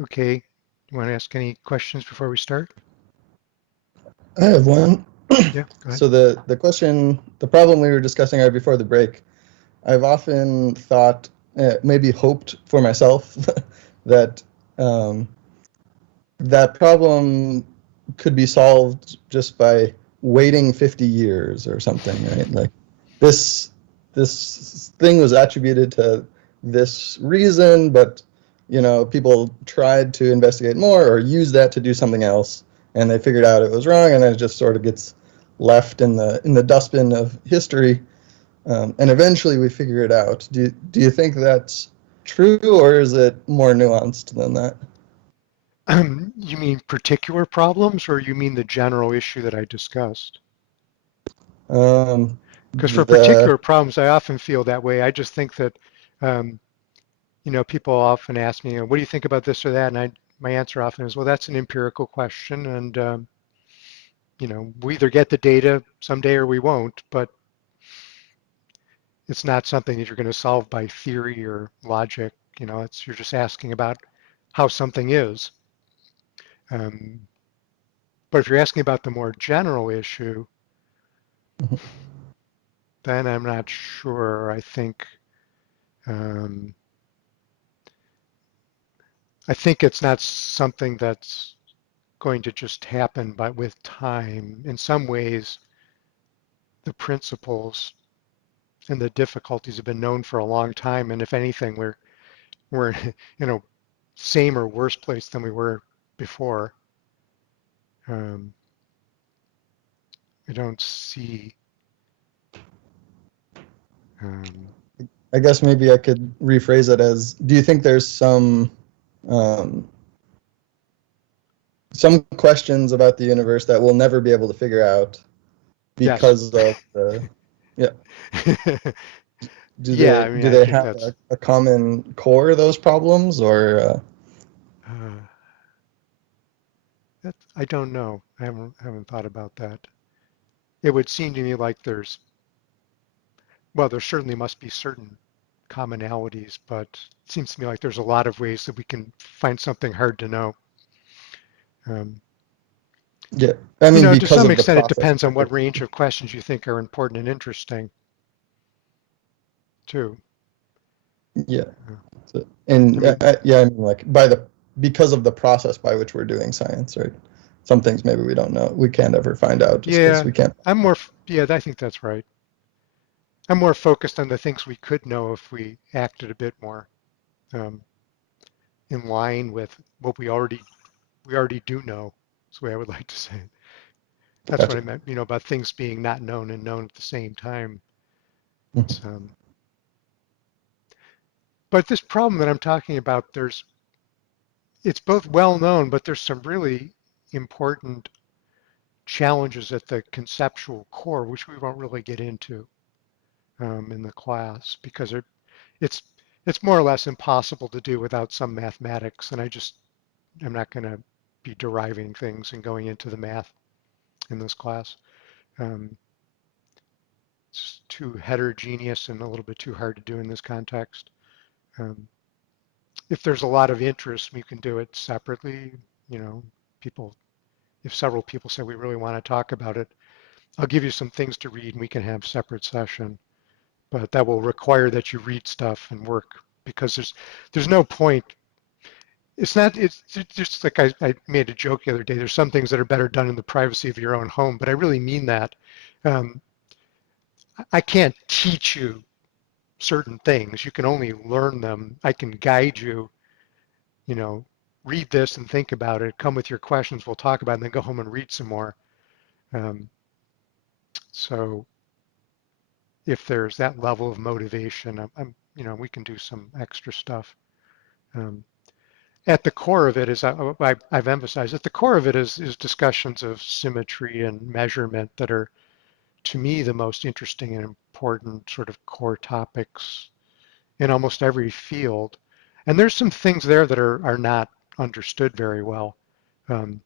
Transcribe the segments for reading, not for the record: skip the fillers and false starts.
Okay, you want to ask any questions before we start? I have one. Yeah, go ahead. So the problem we were discussing right before the break, I've often thought, maybe hoped for myself, that um, that problem could be solved just by waiting 50 years or something, right? Like this this thing was attributed to this reason, but people tried to investigate more or use that to do something else, and they figured out it was wrong, and then it just sort of gets left in the dustbin of history, and eventually we figure it out. Do you think that's true, or is it more nuanced than that? You mean particular problems, or you mean the general issue that I discussed? Um, Because for the particular problems, I often feel that way. I just think that, um, people often ask me, what do you think about this or that? And my answer often is, well, that's an empirical question, and we either get the data someday or we won't, but it's not something that you're going to solve by theory or logic. You're just asking about how something is. Um, but if you're asking about the more general issue, then I'm not sure. Um, I think it's not something that's going to just happen, but with time. In some ways, the principles and the difficulties have been known for a long time, and if anything, we're in a same or worse place than we were before. Um, I don't see. Um, I guess maybe I could rephrase it as, do you think there's um, some questions about the universe that we'll never be able to figure out yes. because of yeah, Yeah, I mean, do I they think have that's. a common core, those problems, or Uh, I don't know. I haven't thought about that. It would seem to me like well, there certainly must be certain commonalities, but it seems to me like there's a lot of ways that we can find something hard to know. Um, yeah, I mean to because some of the extent, it process depends by on what which we range of questions you think are important and interesting, too. yeah. Uh, So, I and mean, yeah, I mean like because of the process by which we're doing science, right? Some things maybe we don't know, we can't ever find out just because yeah, we can't. yeah, I think that's right. I'm more focused on the things we could know if we acted a bit more um, in line with what we already do know. That's the way I would like to say it. That's what Gotcha. I meant, about things being not known and known at the same time. Mhm. It's, but this problem that I'm talking about, it's both well known, but there's some really important challenges at the conceptual core, which we won't really get into in the class because it's it's more or less impossible to do without some mathematics, and I'm not going to be deriving things and going into the math in this class. Um, it's too heterogeneous and a little bit too hard to do in this context. Um, if there's a lot of interest, we can do it separately. You know, people, if several people say we really want to talk about it, I'll give you some things to read and we can have separate session. But that will require that you read stuff and work because there's no point. It's just like I made a joke the other day. There's some things that are better done in the privacy of your own home, but I really mean that. Um, I can't teach you certain things. You can only learn them. I can guide you, you know, read this and think about it. Come with your questions. We'll talk about it and then go home and read some more. Um, so if there's that level of motivation, we can do some extra stuff. Um, at the core of it is, I've emphasized, at the core of it is discussions of symmetry and measurement that are, to me, the most interesting and important sort of core topics in almost every field. And there's some things there that are not understood very well. Um,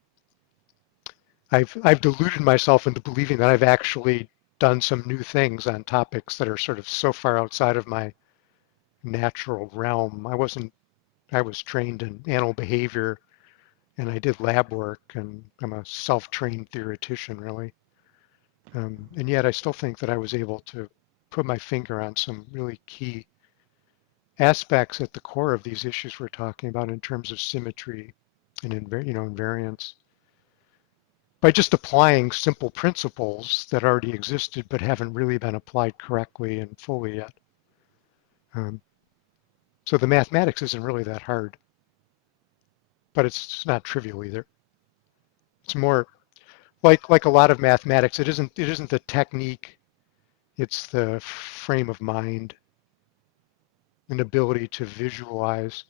I've deluded myself into believing that I've actually done some new things on topics that are sort of so far outside of my natural realm. I wasn't I was trained in animal behavior and I did lab work, and I'm a self-trained theoretician, really. And yet I still think that I was able to put my finger on some really key aspects at the core of these issues we're talking about in terms of symmetry and invariance by just applying simple principles that already existed but haven't really been applied correctly and fully yet. Um, so the mathematics isn't really that hard, but it's not trivial either. It's more like a lot of mathematics. It isn't the technique. It's the frame of mind, an ability to visualize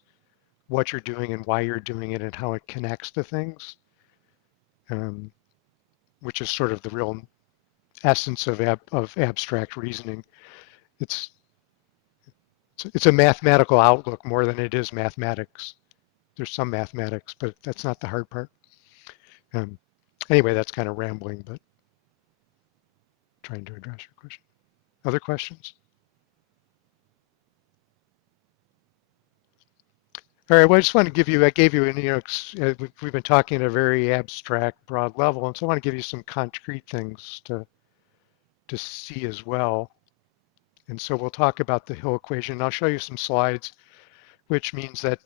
what you're doing and why you're doing it and how it connects to things, um, which is sort of the real essence of abstract reasoning. It's it's a mathematical outlook more than it is mathematics. There's some mathematics, but that's not the hard part. Um, anyway, that's kind of rambling, but trying to address your question. Other questions? All right, well, I just want to I gave you, we've been talking at a very abstract, broad level, and so I want to give you some concrete things to see as well. And so we'll talk about the Hill equation. I'll show you some slides, which means that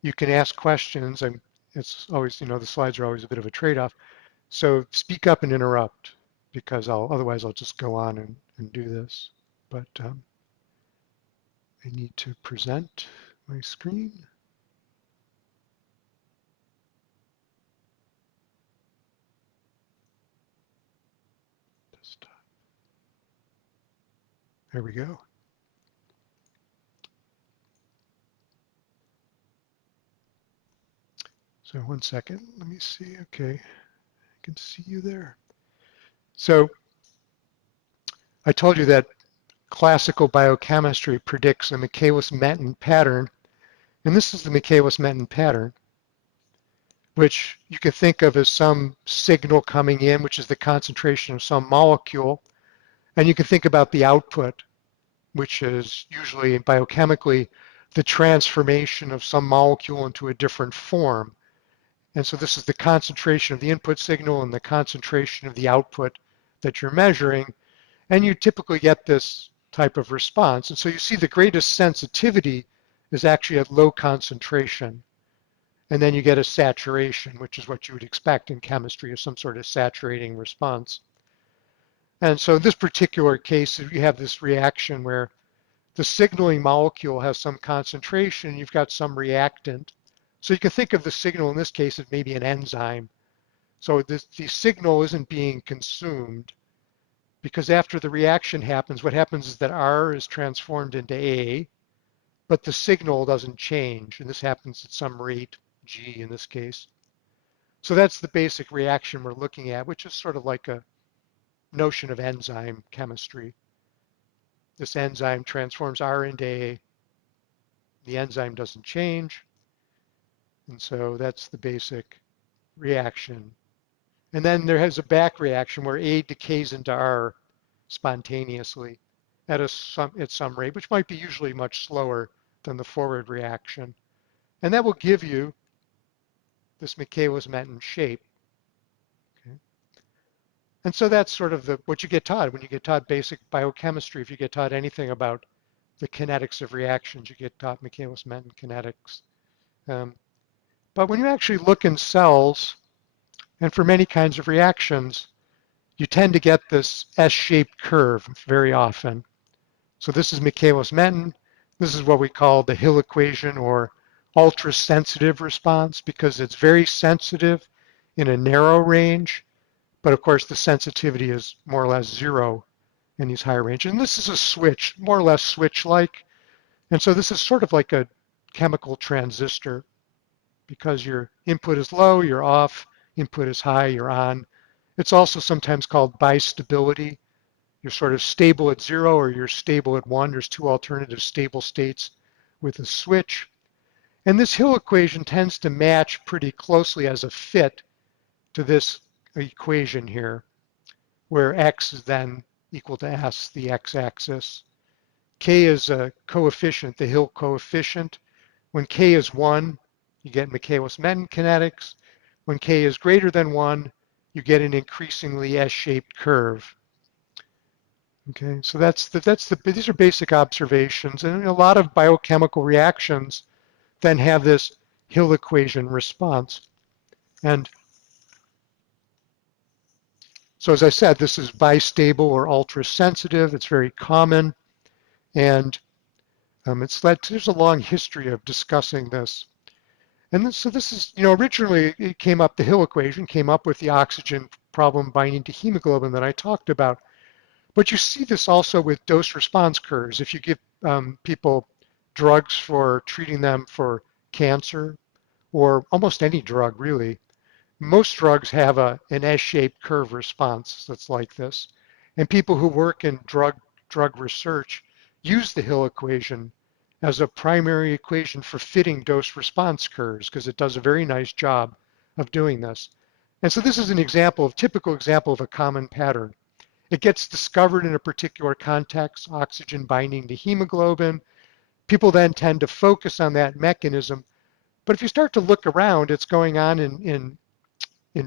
you can ask questions. And it's always, the slides are always a bit of a trade-off. So speak up and interrupt, because otherwise I'll just go on and do this. But I need to present my screen. Desktop. There we go. So 1 second, let me see. Okay, I can see you there. So I told you that classical biochemistry predicts a Michaelis-Menten pattern, and this is the Michaelis-Menten pattern, which you can think of as some signal coming in, which is the concentration of some molecule, and you can think about the output, which is usually biochemically the transformation of some molecule into a different form. And so this is the concentration of the input signal and the concentration of the output that you're measuring. And you typically get this type of response. And so you see the greatest sensitivity is actually at low concentration. And then you get a saturation, which is what you would expect in chemistry, of some sort of saturating response. And so in this particular case, you have this reaction where the signaling molecule has some concentration, you've got some reactant. So you can think of the signal in this case as maybe an enzyme. So the signal isn't being consumed, because after the reaction happens, what happens is that R is transformed into A, but the signal doesn't change. And this happens at some rate, G in this case. So that's the basic reaction we're looking at, which is sort of like a notion of enzyme chemistry. This enzyme transforms R into A. The enzyme doesn't change. And so that's the basic reaction. And then there has a back reaction where A decays into R spontaneously at some rate, which might be usually much slower than the forward reaction. And that will give you this Michaelis-Menten shape. Okay. And so that's sort of what you get taught when you get taught basic biochemistry. If you get taught anything about the kinetics of reactions, you get taught Michaelis-Menten kinetics. But when you actually look in cells, and for many kinds of reactions, you tend to get this S-shaped curve very often. So this is Michaelis-Menten. This is what we call the Hill equation, or ultrasensitive response, because it's very sensitive in a narrow range, but of course the sensitivity is more or less zero in these higher ranges. And this is a switch, more or less switch-like. And so this is sort of like a chemical transistor, because your input is low, you're off, input is high, you're on. It's also sometimes called bistability. You're sort of stable at 0 or you're stable at 1. There's two alternative stable states with a switch. And this Hill equation tends to match pretty closely as a fit to this equation here, where x is then equal to s, the x-axis. K is a coefficient, the Hill coefficient, When k is 1, you get Michaelis-Menten kinetics. When k is greater than 1, you get an increasingly S-shaped curve. Okay, so these are basic observations, and a lot of biochemical reactions then have this Hill equation response. And so as I said, this is bistable or ultrasensitive. It's very common, and there's a long history of discussing this. And so this is, originally it came up, the Hill equation came up with the oxygen problem binding to hemoglobin that I talked about. But you see this also with dose response curves. If you give people drugs for treating them for cancer, or almost any drug really, most drugs have an S-shaped curve response that's like this. And people who work in drug research use the Hill equation as a primary equation for fitting dose response curves because it does a very nice job of doing this. And so this is an example, typical example of a common pattern. It gets discovered in a particular context, oxygen binding to hemoglobin. People then tend to focus on that mechanism. But if you start to look around, it's going on in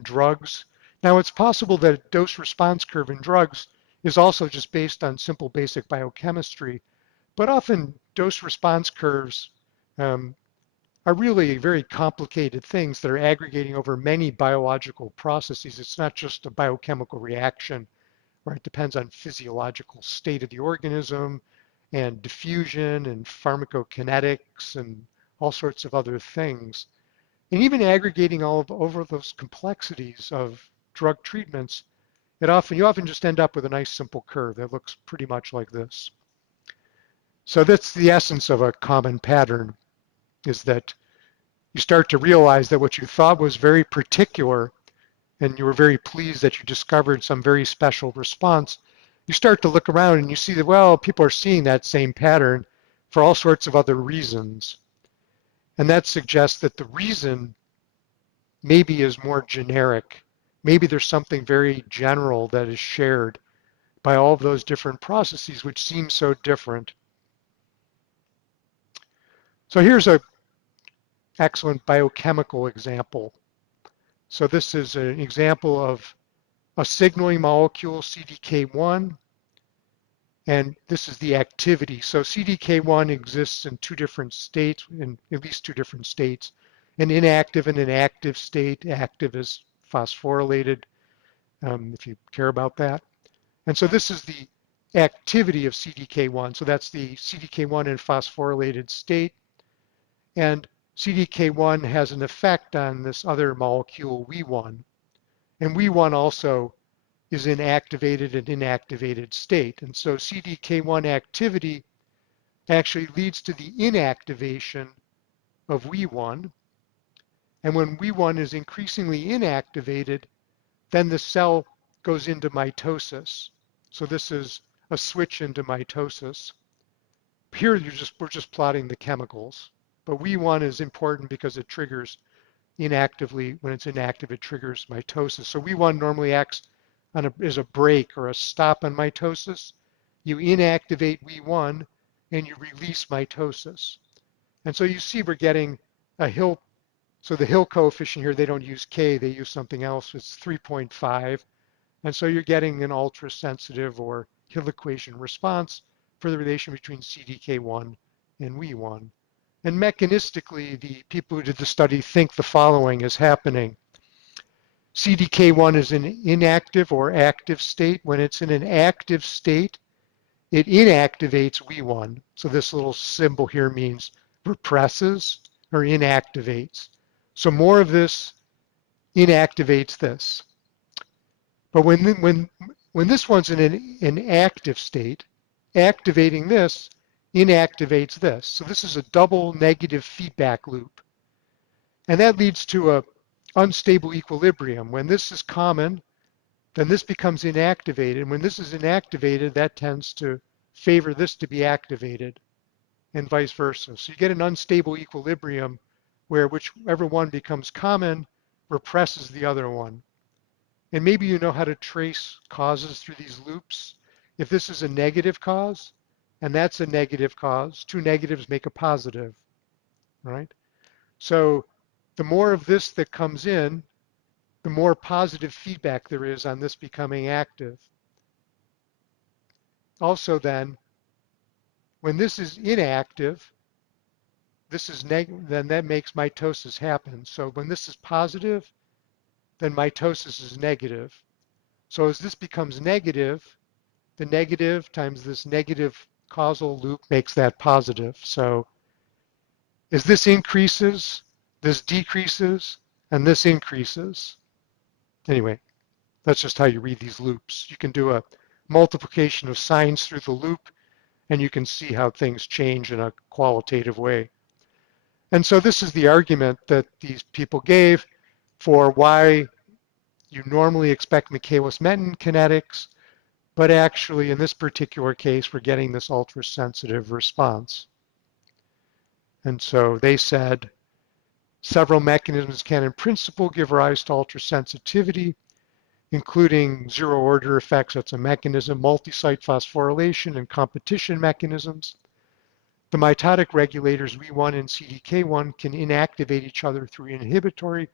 drugs. Now, it's possible that a dose response curve in drugs is also just based on simple basic biochemistry, but often dose response curves are really very complicated things that are aggregating over many biological processes. It's not just a biochemical reaction, where it depends on physiological state of the organism and diffusion and pharmacokinetics and all sorts of other things. And even aggregating over those complexities of drug treatments, you often just end up with a nice simple curve that looks pretty much like this. So that's the essence of a common pattern, is that you start to realize that what you thought was very particular and you were very pleased that you discovered some very special response, you start to look around and you see that, well, people are seeing that same pattern for all sorts of other reasons. And that suggests that the reason maybe is more generic. Maybe there's something very general that is shared by all of those different processes which seem so different. So here's an excellent biochemical example. So this is an example of a signaling molecule, CDK1, and this is the activity. So CDK1 exists in two different states, in at least two different states, an inactive and an active state. Active is phosphorylated, if you care about that. And so this is the activity of CDK1. So that's the CDK1 in phosphorylated state. And CDK1 has an effect on this other molecule, WEE1. And WEE1 also is in activated and inactivated state. And so CDK1 activity actually leads to the inactivation of WEE1. And when WEE1 is increasingly inactivated, then the cell goes into mitosis. So this is a switch into mitosis. Here we're just plotting the chemicals. But WEE1 is important because it triggers inactively. When it's inactive, it triggers mitosis. So WEE1 normally acts as a brake or a stop on mitosis. You inactivate WEE1 and you release mitosis. And so you see we're getting a Hill. So the Hill coefficient here, they don't use K, they use something else. It's 3.5. And so you're getting an ultrasensitive or Hill equation response for the relation between CDK1 and WEE1. And mechanistically, the people who did the study think the following is happening. CDK1 is in inactive or active state. When it's in an active state, it inactivates WEE1. So this little symbol here means represses or inactivates. So more of this inactivates this. But when this one's in an active state, activating this inactivates this. So this is a double negative feedback loop. And that leads to a unstable equilibrium. When this is common, then this becomes inactivated. And when this is inactivated, that tends to favor this to be activated and vice versa. So you get an unstable equilibrium where whichever one becomes common represses the other one. And maybe you know how to trace causes through these loops. If this is a negative cause, and that's a negative cause, two negatives make a positive. right? So the more of this that comes in, the more positive feedback there is on this becoming active. Also then, when this is inactive, then that makes mitosis happen. So when this is positive, then mitosis is negative. So as this becomes negative, the negative times this negative causal loop makes that positive. So as this increases, this decreases, and this increases. Anyway, that's just how you read these loops. You can do a multiplication of signs through the loop, and you can see how things change in a qualitative way. And so this is the argument that these people gave for why you normally expect Michaelis-Menten kinetics, but actually in this particular case, we're getting this ultrasensitive response. And so they said several mechanisms can in principle give rise to ultrasensitivity, including zero-order effects, that's a mechanism, multi-site phosphorylation, and competition mechanisms. The mitotic regulators V1 and CDK1 can inactivate each other through inhibitory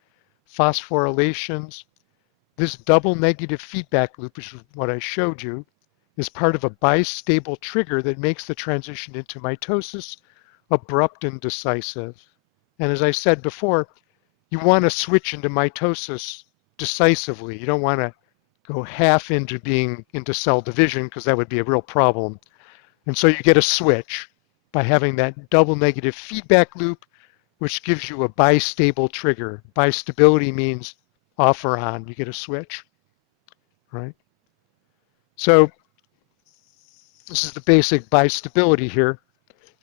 phosphorylations. This double negative feedback loop, which is what I showed you, is part of a bistable trigger that makes the transition into mitosis abrupt and decisive. And as I said before, you want to switch into mitosis decisively. You don't want to go half into cell division because that would be a real problem. And so you get a switch by having that double negative feedback loop, which gives you a bistable trigger. Bistability means off or on. You get a switch, right? So this is the basic bistability here.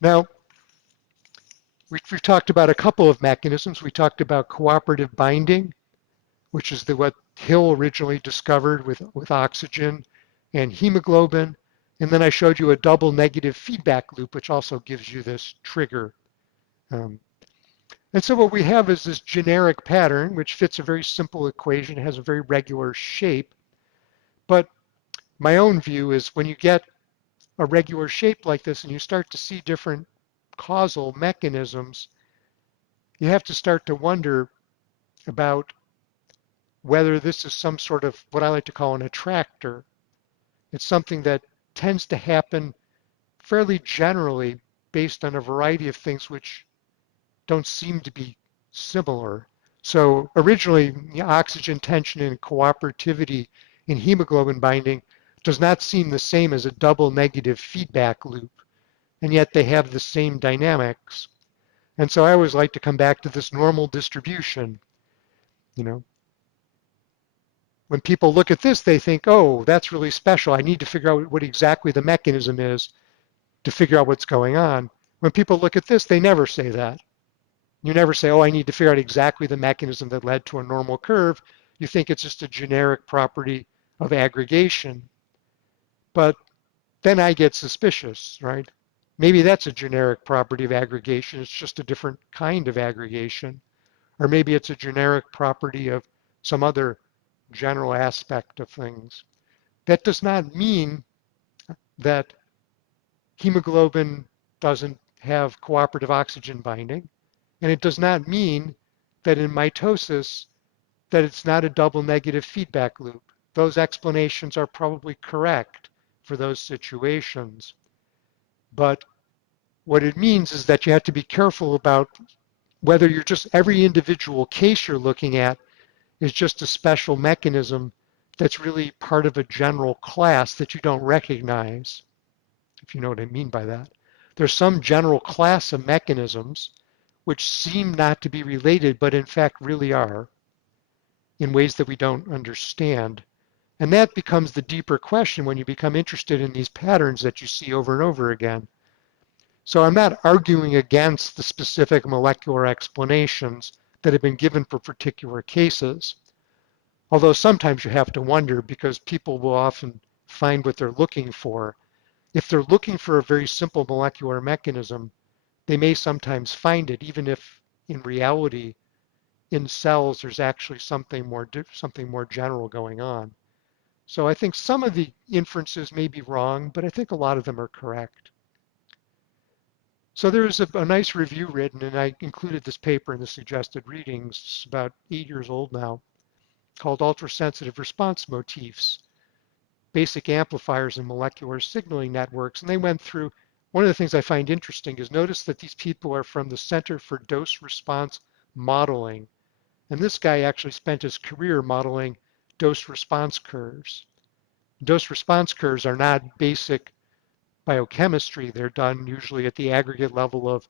Now, we've talked about a couple of mechanisms. We talked about cooperative binding, which is what Hill originally discovered with oxygen and hemoglobin. And then I showed you a double negative feedback loop, which also gives you this trigger. And so what we have is this generic pattern, which fits a very simple equation, has a very regular shape. But my own view is when you get a regular shape like this and you start to see different causal mechanisms, you have to start to wonder about whether this is some sort of what I like to call an attractor. It's something that tends to happen fairly generally based on a variety of things which don't seem to be similar. So originally, the oxygen tension and cooperativity in hemoglobin binding does not seem the same as a double negative feedback loop, and yet they have the same dynamics. And so I always like to come back to this normal distribution. You know, when people look at this, they think, oh, that's really special. I need to figure out what exactly the mechanism is to figure out what's going on. When people look at this, they never say that. You never say, oh, I need to figure out exactly the mechanism that led to a normal curve. You think it's just a generic property of aggregation. But then I get suspicious, right? Maybe that's a generic property of aggregation. It's just a different kind of aggregation. Or maybe it's a generic property of some other general aspect of things. That does not mean that hemoglobin doesn't have cooperative oxygen binding. And it does not mean that in mitosis that it's not a double negative feedback loop. Those explanations are probably correct for those situations. But what it means is that you have to be careful about whether you're just every individual case you're looking at is just a special mechanism that's really part of a general class that you don't recognize, if you know what I mean by that. There's some general class of mechanisms which seem not to be related, but in fact really are in ways that we don't understand. And that becomes the deeper question when you become interested in these patterns that you see over and over again. So I'm not arguing against the specific molecular explanations that have been given for particular cases, although sometimes you have to wonder because people will often find what they're looking for. If they're looking for a very simple molecular mechanism, they may sometimes find it, even if in reality, in cells, there's actually something more general going on. So I think some of the inferences may be wrong, but I think a lot of them are correct. So there's a nice review written, and I included this paper in the suggested readings. It's about 8 years old now, called Ultrasensitive Response Motifs, Basic Amplifiers and Molecular Signaling Networks. And they went through, one of the things I find interesting is notice that these people are from the Center for Dose Response Modeling. And this guy actually spent his career modeling dose response curves. Dose response curves are not basic biochemistry. They're done usually at the aggregate level of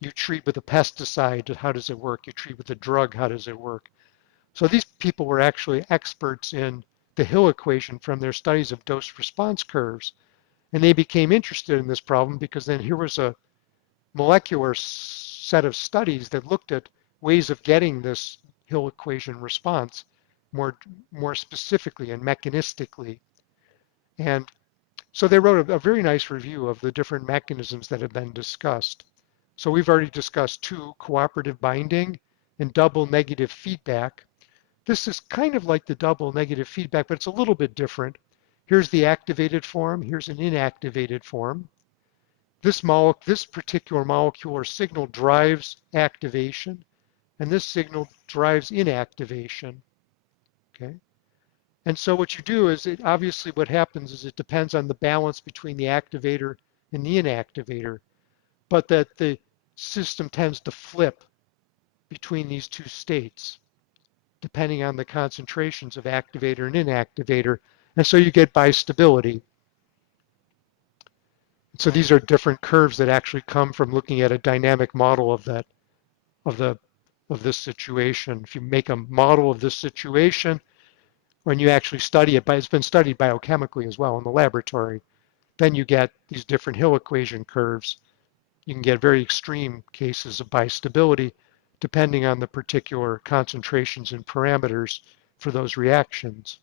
you treat with a pesticide, how does it work? You treat with a drug, how does it work? So these people were actually experts in the Hill equation from their studies of dose response curves. And they became interested in this problem because then here was a molecular set of studies that looked at ways of getting this Hill equation response more specifically and mechanistically. And so they wrote a very nice review of the different mechanisms that have been discussed. So we've already discussed two, cooperative binding and double negative feedback. This is kind of like the double negative feedback, but it's a little bit different. Here's the activated form. Here's an inactivated form. This particular molecular signal drives activation, and this signal drives inactivation. Okay. And so what you do is obviously what happens is it depends on the balance between the activator and the inactivator, but that the system tends to flip between these two states depending on the concentrations of activator and inactivator. And so you get bistability. So these are different curves that actually come from looking at a dynamic model of that of the of this situation. If you make a model of this situation, when you actually study it, but it's been studied biochemically as well in the laboratory, then you get these different Hill equation curves. You can get very extreme cases of bistability depending on the particular concentrations and parameters for those reactions.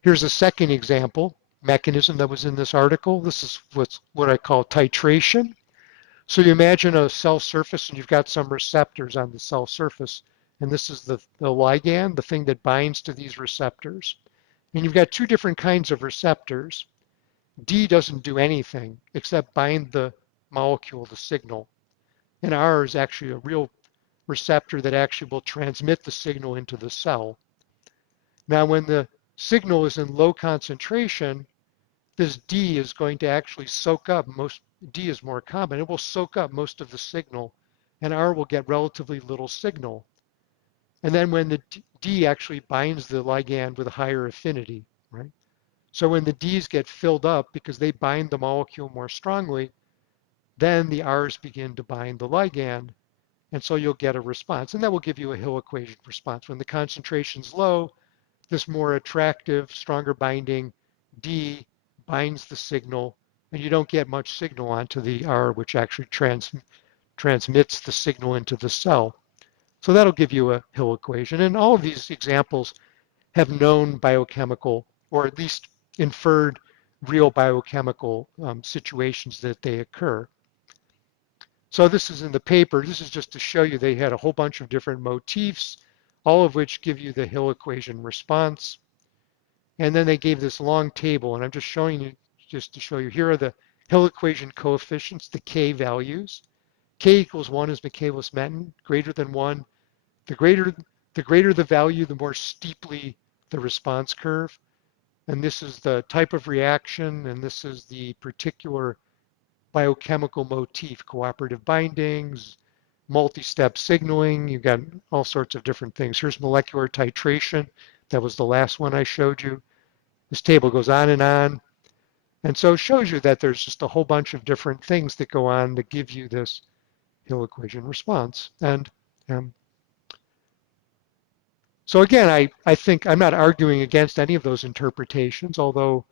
Here's a second example mechanism that was in this article. This is what I call titration. So you imagine a cell surface and you've got some receptors on the cell surface. And this is the ligand, the thing that binds to these receptors. And you've got two different kinds of receptors. D doesn't do anything except bind the molecule, the signal. And R is actually a real receptor that actually will transmit the signal into the cell. Now, when the signal is in low concentration, this D is going to actually soak up D is more common. It will soak up most of the signal, and R will get relatively little signal. And then when the D actually binds the ligand with a higher affinity, right? So when the Ds get filled up because they bind the molecule more strongly, then the Rs begin to bind the ligand, and so you'll get a response. And that will give you a Hill equation response. When the concentration's low, this more attractive, stronger binding D binds the signal, and you don't get much signal onto the R, which actually transmits the signal into the cell. So that'll give you a Hill equation. And all of these examples have known biochemical, or at least inferred real biochemical situations that they occur. So this is in the paper. This is just to show you they had a whole bunch of different motifs, all of which give you the Hill equation response. And then they gave this long table, and I'm just showing you, just to show you, here are the Hill equation coefficients, the K values. K equals 1 is Michaelis-Menten, greater than 1. The greater the value, the more steeply the response curve. And this is the type of reaction, and this is the particular biochemical motif, cooperative bindings, multi-step signaling. You've got all sorts of different things. Here's molecular titration. That was the last one I showed you. This table goes on. And so it shows you that there's just a whole bunch of different things that go on to give you this Hill equation response. And so again, I think I'm not arguing against any of those interpretations, although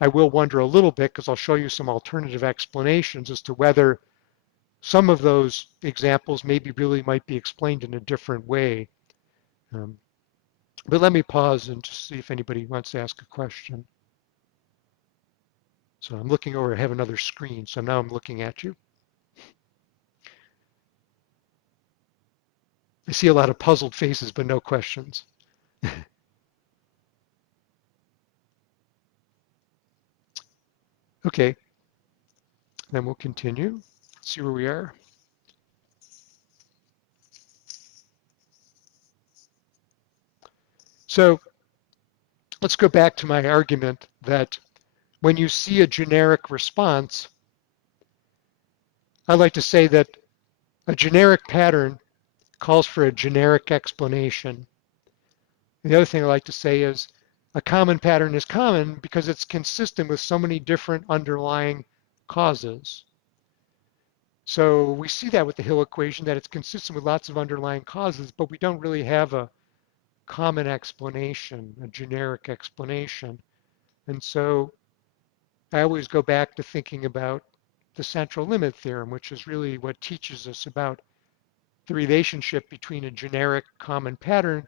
I will wonder a little bit, because I'll show you some alternative explanations as to whether some of those examples maybe really might be explained in a different way. But let me pause and just see if anybody wants to ask a question. So I'm looking over, I have another screen, so now I'm looking at you. I see a lot of puzzled faces, but no questions. Okay, then we'll continue. Let's see where we are. So let's go back to my argument that when you see a generic response, I like to say that a generic pattern calls for a generic explanation. The other thing I like to say is a common pattern is common because it's consistent with so many different underlying causes. So we see that with the Hill equation, that it's consistent with lots of underlying causes, but we don't really have a common explanation, a generic explanation. And so I always go back to thinking about the central limit theorem, which is really what teaches us about the relationship between a generic common pattern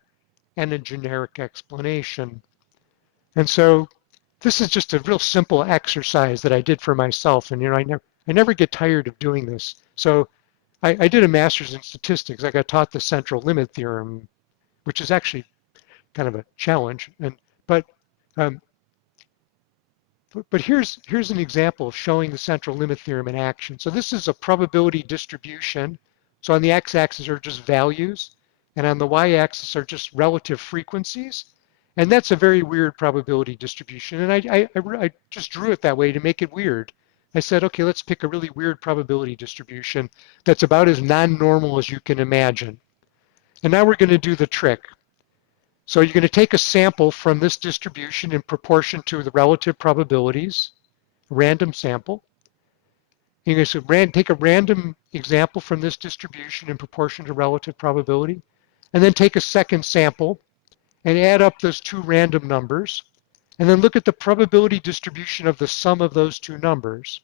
and a generic explanation. And so this is just a real simple exercise that I did for myself. And I never get tired of doing this. So I did a master's in statistics. I got taught the central limit theorem, which is actually kind of a challenge. But um, here's an example of showing the central limit theorem in action. So this is a probability distribution. So on the x-axis are just values, and on the y-axis are just relative frequencies. And that's a very weird probability distribution. And I just drew it that way to make it weird. I said, okay, let's pick a really weird probability distribution that's about as non-normal as you can imagine. And now we're going to do the trick. So you're going to take a sample from this distribution in proportion to the relative probabilities, random sample. You're going to take a random example from this distribution in proportion to relative probability, and then take a second sample and add up those two random numbers, and then look at the probability distribution of the sum of those two numbers.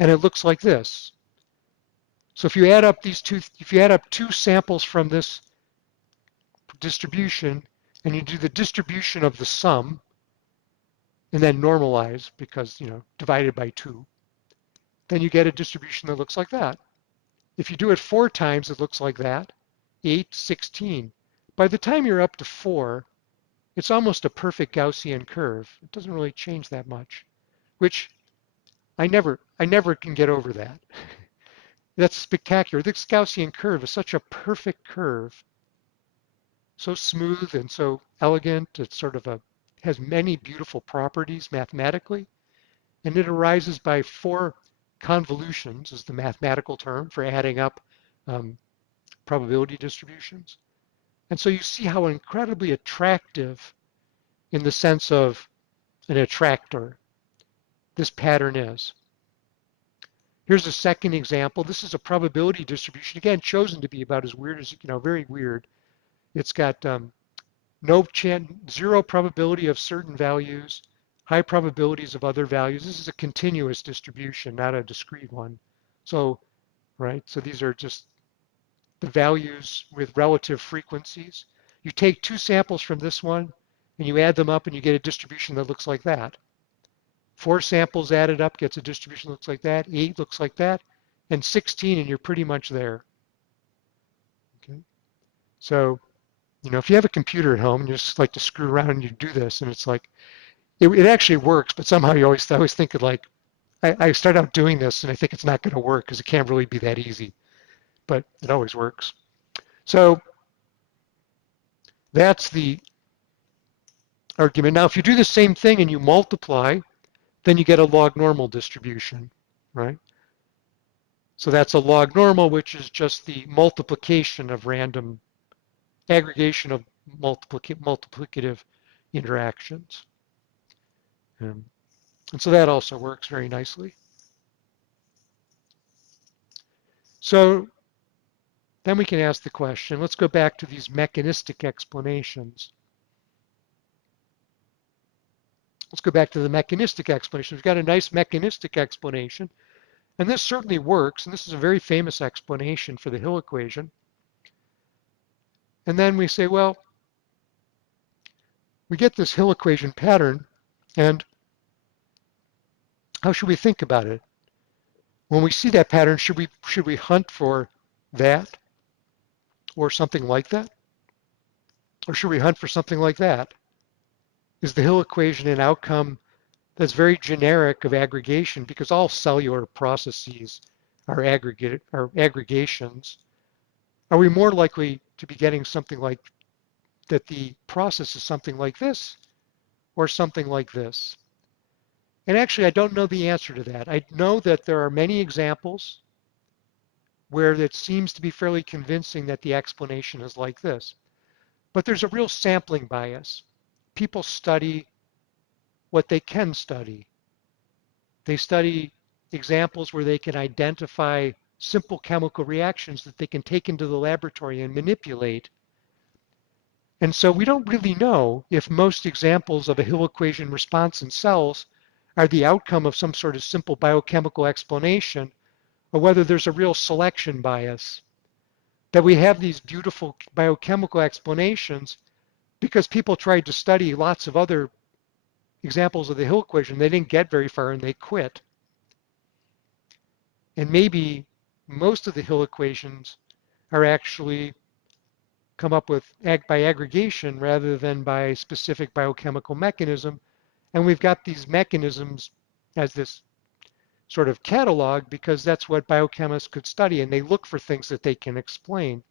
And it looks like this. So if you add up two samples from this distribution, and you do the distribution of the sum, and then normalize because, divided by 2, then you get a distribution that looks like that. If you do it 4 times, it looks like that, 8, 16. By the time you're up to 4, it's almost a perfect Gaussian curve. It doesn't really change that much, which I never can get over that. That's spectacular. This Gaussian curve is such a perfect curve, so smooth and so elegant. It's has many beautiful properties mathematically, and it arises by 4 convolutions, is the mathematical term for adding up probability distributions. And so you see how incredibly attractive, in the sense of an attractor, this pattern is. Here's a second example. This is a probability distribution, again, chosen to be about as weird as, very weird. It's got zero probability of certain values, high probabilities of other values. This is a continuous distribution, not a discrete one. So, right, so these are just the values with relative frequencies. You take 2 samples from this one, and you add them up, and you get a distribution that looks like that. 4 samples added up gets a distribution that looks like that. 8 looks like that. And 16, and you're pretty much there. Okay. So, if you have a computer at home and you just like to screw around and you do this, and it's like, it actually works, but somehow I always think of like, I start out doing this and I think it's not going to work because it can't really be that easy, but it always works. So that's the argument. Now, if you do the same thing and you multiply, then you get a log normal distribution, right? So that's a log normal, which is just the multiplication of random aggregation of multiplicative interactions. And so that also works very nicely. So then we can ask the question, let's go back to these mechanistic explanations. Let's go back to the mechanistic explanation. We've got a nice mechanistic explanation, and this certainly works, and this is a very famous explanation for the Hill equation. And then we say, well, we get this Hill equation pattern, and how should we think about it? When we see that pattern, should we hunt for that or something like that? Or should we hunt for something like that? Is the Hill equation an outcome that's very generic of aggregation, because all cellular processes our aggregations, are we more likely to be getting something like that the process is something like this or something like this? And actually, I don't know the answer to that. I know that there are many examples where it seems to be fairly convincing that the explanation is like this. But there's a real sampling bias. People study what they can study. They study examples where they can identify simple chemical reactions that they can take into the laboratory and manipulate. And so we don't really know if most examples of a Hill equation response in cells are the outcome of some sort of simple biochemical explanation or whether there's a real selection bias. That we have these beautiful biochemical explanations because people tried to study lots of other examples of the Hill equation. They didn't get very far and they quit. And maybe most of the Hill equations are actually come up with by aggregation rather than by specific biochemical mechanism. And we've got these mechanisms as this sort of catalog because that's what biochemists could study and they look for things that they can explain.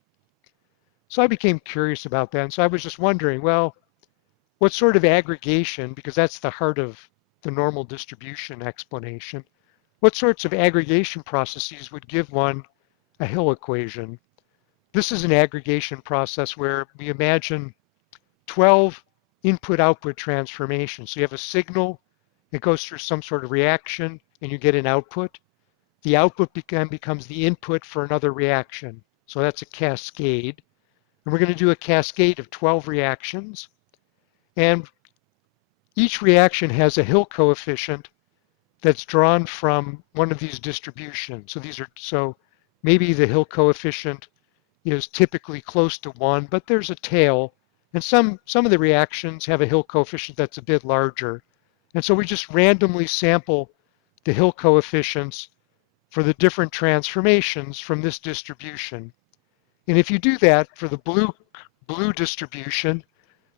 So I became curious about that. And so I was just wondering, well, what sort of aggregation, because that's the heart of the normal distribution explanation, what sorts of aggregation processes would give one a Hill equation? This is an aggregation process where we imagine 12 input-output transformations. So you have a signal, it goes through some sort of reaction, and you get an output. The output becomes the input for another reaction. So that's a cascade. And we're going to do a cascade of 12 reactions. And each reaction has a Hill coefficient that's drawn from one of these distributions. So maybe the Hill coefficient is typically close to 1, but there's a tail. And some of the reactions have a Hill coefficient that's a bit larger. And so we just randomly sample the Hill coefficients for the different transformations from this distribution. And if you do that for the blue distribution,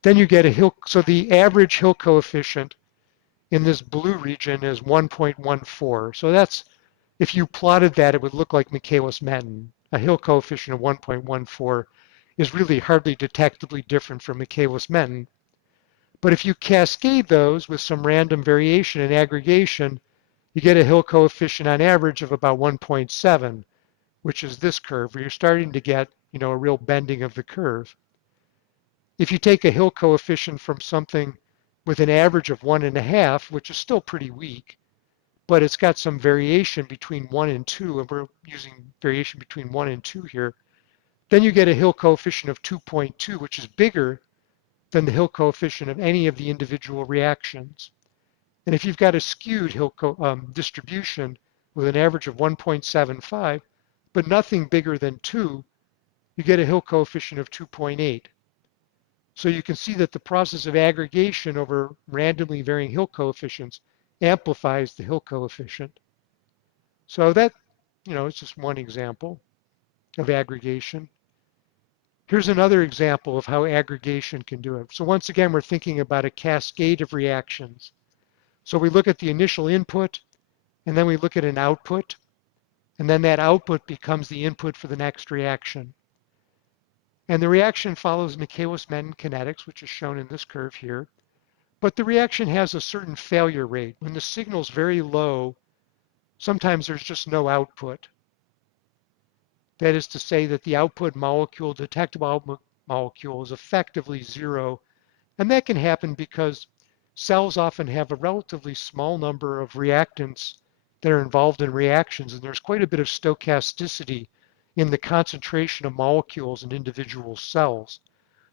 then you get a Hill, so the average Hill coefficient in this blue region is 1.14. So that's, if you plotted that, it would look like Michaelis-Menten. A Hill coefficient of 1.14 is really hardly detectably different from Michaelis-Menten. But if you cascade those with some random variation in aggregation, you get a Hill coefficient on average of about 1.7, which is this curve, where you're starting to get, a real bending of the curve. If you take a Hill coefficient from something with an average of 1.5, which is still pretty weak, but it's got some variation between 1 and 2, and we're using variation between 1 and 2 here, then you get a Hill coefficient of 2.2, which is bigger than the Hill coefficient of any of the individual reactions. And if you've got a skewed Hill distribution with an average of 1.75, but nothing bigger than 2, you get a Hill coefficient of 2.8. So you can see that the process of aggregation over randomly varying Hill coefficients amplifies the Hill coefficient. So that, it's just one example of aggregation. Here's another example of how aggregation can do it. So once again, we're thinking about a cascade of reactions. So we look at the initial input, and then we look at an output, and then that output becomes the input for the next reaction. And the reaction follows Michaelis-Menten kinetics, which is shown in this curve here. But the reaction has a certain failure rate. When the signal's very low, sometimes there's just no output. That is to say that the output molecule, detectable output molecule, is effectively zero. And that can happen because cells often have a relatively small number of reactants that are involved in reactions, and there's quite a bit of stochasticity in the concentration of molecules in individual cells.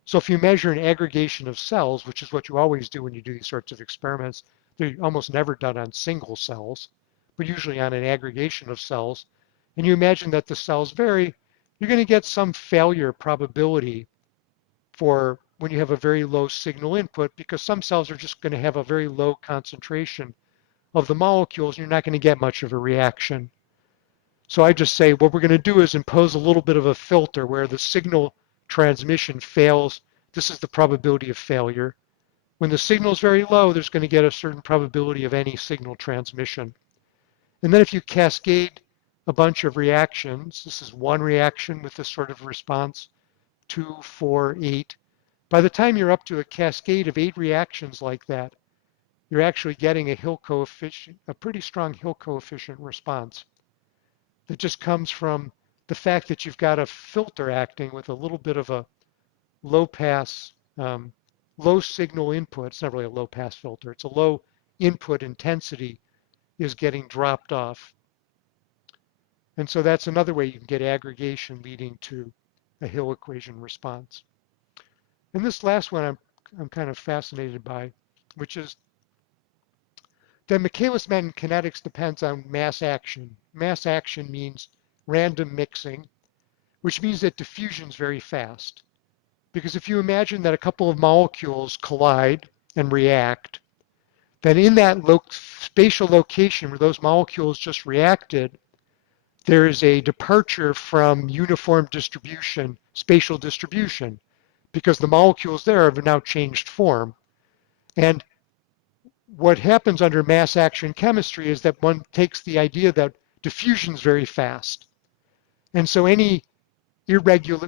So if you measure an aggregation of cells, which is what you always do when you do these sorts of experiments, they're almost never done on single cells, but usually on an aggregation of cells, and you imagine that the cells vary, you're going to get some failure probability for when you have a very low signal input, because some cells are just going to have a very low concentration of the molecules, and you're not going to get much of a reaction. So I just say what we're going to do is impose a little bit of a filter where the signal transmission fails. This is the probability of failure. When the signal is very low, there's going to get a certain probability of any signal transmission. And then if you cascade a bunch of reactions. This is one reaction with this sort of response, 2, 4, 8. By the time you're up to a cascade of 8 reactions like that, you're actually getting a Hill coefficient, a pretty strong Hill coefficient response that just comes from the fact that you've got a filter acting with a little bit of a low pass, low signal input. It's not really a low pass filter. It's a low input intensity is getting dropped off. And so that's another way you can get aggregation leading to a Hill equation response. And this last one I'm kind of fascinated by, which is that Michaelis-Menten kinetics depends on mass action. Mass action means random mixing, which means that diffusion is very fast. Because if you imagine that a couple of molecules collide and react, then in that spatial location where those molecules just reacted, there is a departure from uniform distribution, spatial distribution, because the molecules there have now changed form. And what happens under mass action chemistry is that one takes the idea that diffusion is very fast. And so any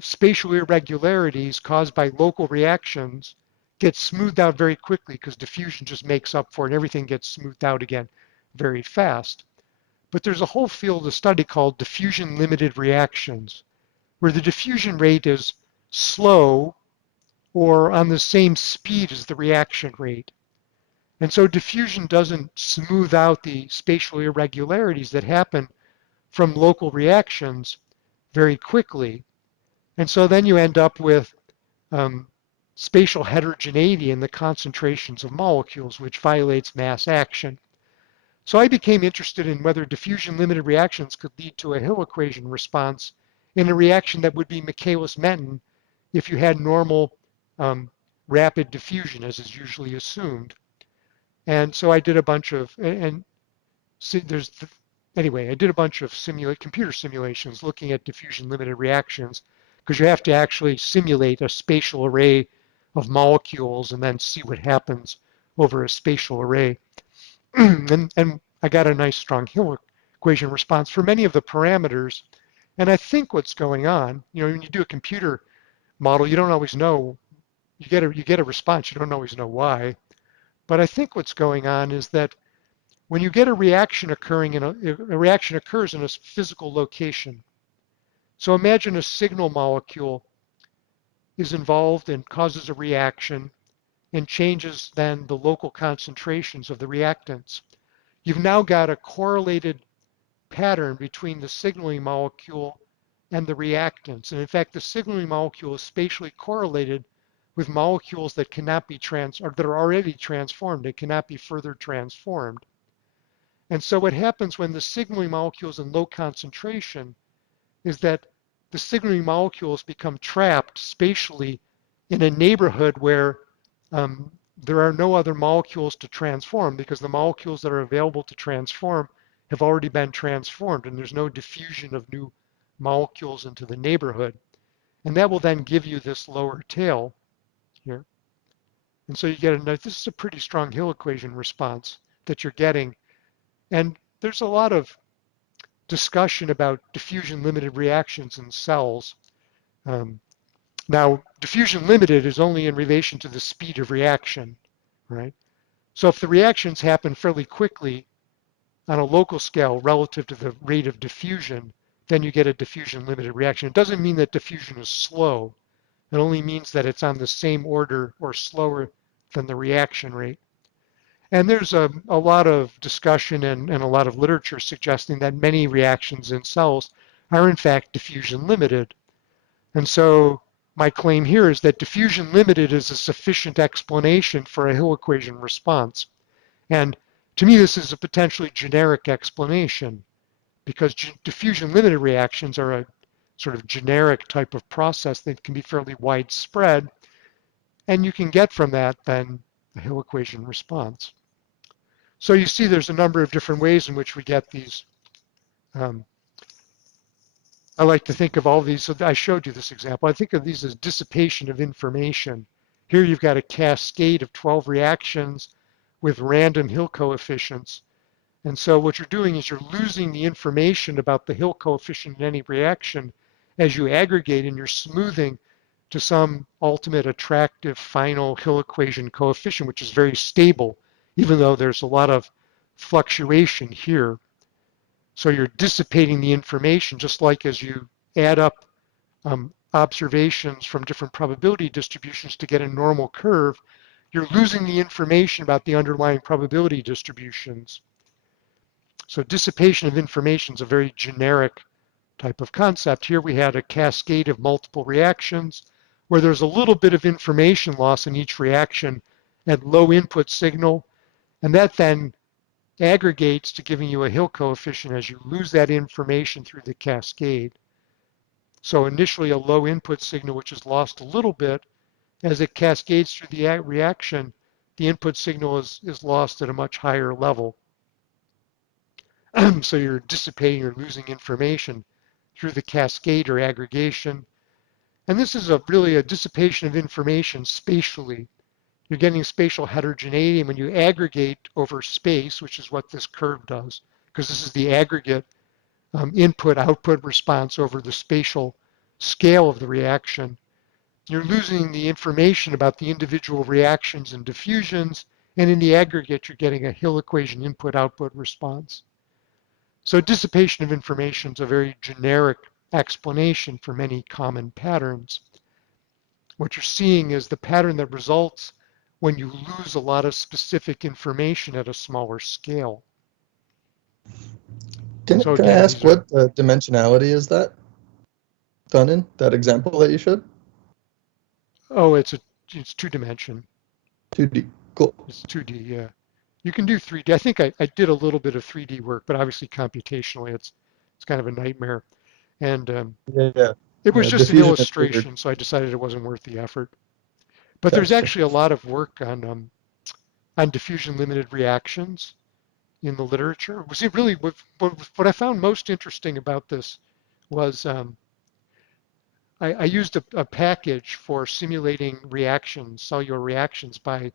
spatial irregularities caused by local reactions get smoothed out very quickly because diffusion just makes up for it and everything gets smoothed out again very fast. But there's a whole field of study called diffusion-limited reactions, where the diffusion rate is slow or on the same speed as the reaction rate. And so diffusion doesn't smooth out the spatial irregularities that happen from local reactions very quickly. And so then you end up with spatial heterogeneity in the concentrations of molecules, which violates mass action. So I became interested in whether diffusion-limited reactions could lead to a Hill equation response in a reaction that would be Michaelis-Menten if you had normal rapid diffusion, as is usually assumed. And so I did a bunch of, and anyway, I did a bunch of computer simulations looking at diffusion-limited reactions, because you have to actually simulate a spatial array of molecules and then see what happens over a spatial array. and I got a nice strong Hill equation response for many of the parameters. And I think what's going on, when you do a computer model, you don't always know. You get a response, you don't always know why. But I think what's going on is that when you get a reaction occurring a reaction occurs in a physical location. So imagine a signal molecule is involved and causes a reaction and changes then the local concentrations of the reactants. You've now got a correlated pattern between the signaling molecule and the reactants. And in fact, the signaling molecule is spatially correlated with molecules that cannot be or that are already transformed. They cannot be further transformed. And so what happens when the signaling molecule is in low concentration is that the signaling molecules become trapped spatially in a neighborhood where there are no other molecules to transform, because the molecules that are available to transform have already been transformed, and there's no diffusion of new molecules into the neighborhood. And that will then give you this lower tail here. And so you get this is a pretty strong Hill equation response that you're getting. And there's a lot of discussion about diffusion-limited reactions in cells. Now, diffusion-limited is only in relation to the speed of reaction, right? So if the reactions happen fairly quickly on a local scale relative to the rate of diffusion, then you get a diffusion-limited reaction. It doesn't mean that diffusion is slow. It only means that it's on the same order or slower than the reaction rate. And there's a lot of discussion and a lot of literature suggesting that many reactions in cells are in fact diffusion limited. And so my claim here is that diffusion limited is a sufficient explanation for a Hill equation response. And to me, this is a potentially generic explanation, because diffusion limited reactions are a sort of generic type of process that can be fairly widespread. And you can get from that then a Hill equation response. So you see there's a number of different ways in which we get these. I like to think of all these, so I showed you this example. I think of these as dissipation of information. Here you've got a cascade of 12 reactions with random Hill coefficients. And so what you're doing is you're losing the information about the Hill coefficient in any reaction as you aggregate, and you're smoothing to some ultimate attractive final Hill equation coefficient, which is very stable, even though there's a lot of fluctuation here. So you're dissipating the information, just like as you add up observations from different probability distributions to get a normal curve, you're losing the information about the underlying probability distributions. So dissipation of information is a very generic type of concept. Here we had a cascade of multiple reactions where there's a little bit of information loss in each reaction at low input signal, and that then aggregates to giving you a Hill coefficient as you lose that information through the cascade. So initially a low input signal which is lost a little bit. As it cascades through the reaction, the input signal is lost at a much higher level. So you're dissipating or losing information through the cascade or aggregation. And this is really a dissipation of information spatially. You're getting spatial heterogeneity when you aggregate over space, which is what this curve does, because this is the aggregate input-output response over the spatial scale of the reaction. You're losing the information about the individual reactions and diffusions, and in the aggregate, you're getting a Hill equation input-output response. So dissipation of information is a very generic explanation for many common patterns. What you're seeing is the pattern that results when you lose a lot of specific information at a smaller scale. So Can I again, ask these are, what dimensionality is that done in, that example that you showed? oh, it's two-dimension. 2D. Cool. It's 2D, yeah. You can do 3D. I think I did a little bit of 3D work, but obviously computationally it's kind of a nightmare. And Yeah. it was Yeah. just an Diffusion is weird. illustration, so I decided it wasn't worth the effort. But there's Gotcha. actually a lot of work on diffusion-limited reactions in the literature. Was it really what I found most interesting about this was I used a package for simulating reactions, cellular reactions, by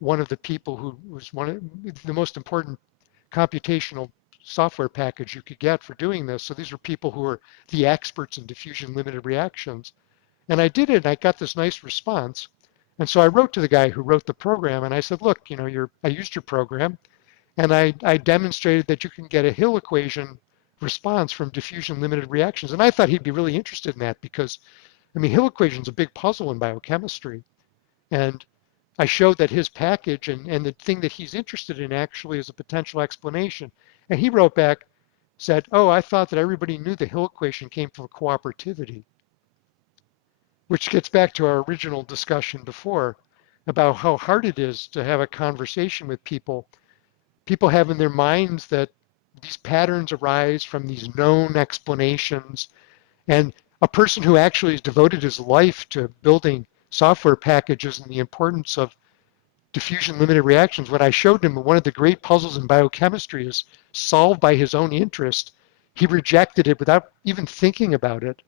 one of the people who was one of the most important computational software package you could get for doing this. So these were people who were the experts in diffusion-limited reactions. And I did it, and I got this nice response. And so I wrote to the guy who wrote the program, and I said, look, you know, I used your program, and I demonstrated that you can get a Hill equation response from diffusion-limited reactions. And I thought he'd be really interested in that because, I mean, Hill equation's a big puzzle in biochemistry. And I showed that his package and the thing that he's interested in actually is a potential explanation. And he wrote back, said, oh, I thought that everybody knew the Hill equation came from cooperativity, which gets back to our original discussion before about how hard it is to have a conversation with people. People have in their minds that these patterns arise from these known explanations. And a person who actually has devoted his life to building software packages and the importance of diffusion-limited reactions, when I showed him one of the great puzzles in biochemistry is solved by his own interest, he rejected it without even thinking about it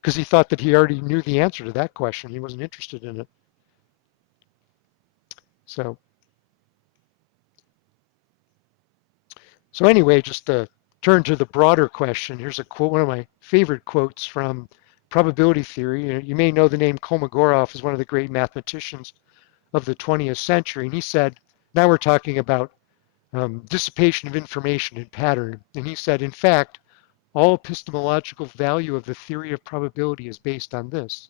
because he thought that he already knew the answer to that question. He wasn't interested in it. So anyway, just to turn to the broader question, here's a quote, one of my favorite quotes from probability theory. You may know the name Kolmogorov as one of the great mathematicians of the 20th century. And he said, now we're talking about dissipation of information and pattern. And he said, in fact, all epistemological value of the theory of probability is based on this,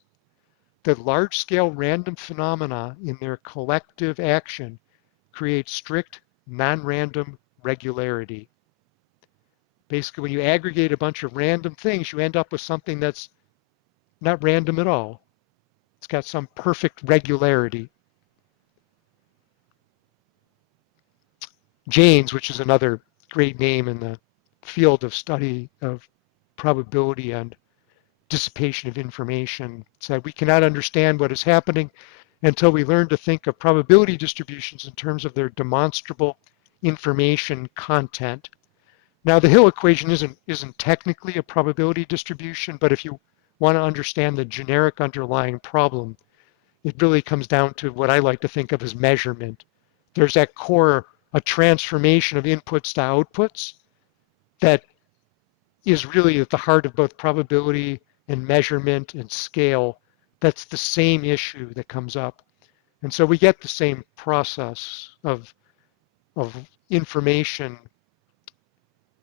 that large-scale random phenomena in their collective action create strict, non-random regularity. Basically, when you aggregate a bunch of random things, you end up with something that's not random at all. It's got some perfect regularity. Jaynes, which is another great name in the field of study of probability and dissipation of information, said we cannot understand what is happening until we learn to think of probability distributions in terms of their demonstrable information content. Now, the Hill equation isn't technically a probability distribution, but if you want to understand the generic underlying problem, it really comes down to what I like to think of as measurement. There's that core a transformation of inputs to outputs that is really at the heart of both probability and measurement and scale. That's the same issue that comes up. And so we get the same process of information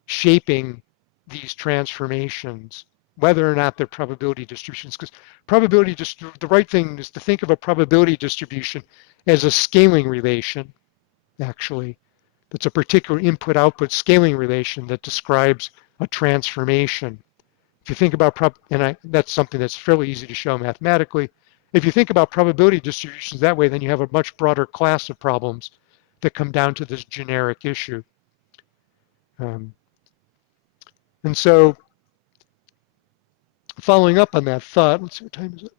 shaping these transformations, whether or not they're probability distributions. Because the right thing is to think of a probability distribution as a scaling relation, actually. That's a particular input-output scaling relation that describes a transformation. If you think about, that's something that's fairly easy to show mathematically. If you think about probability distributions that way, then you have a much broader class of problems that come down to this generic issue. And so following up on that thought, let's see, what time is it?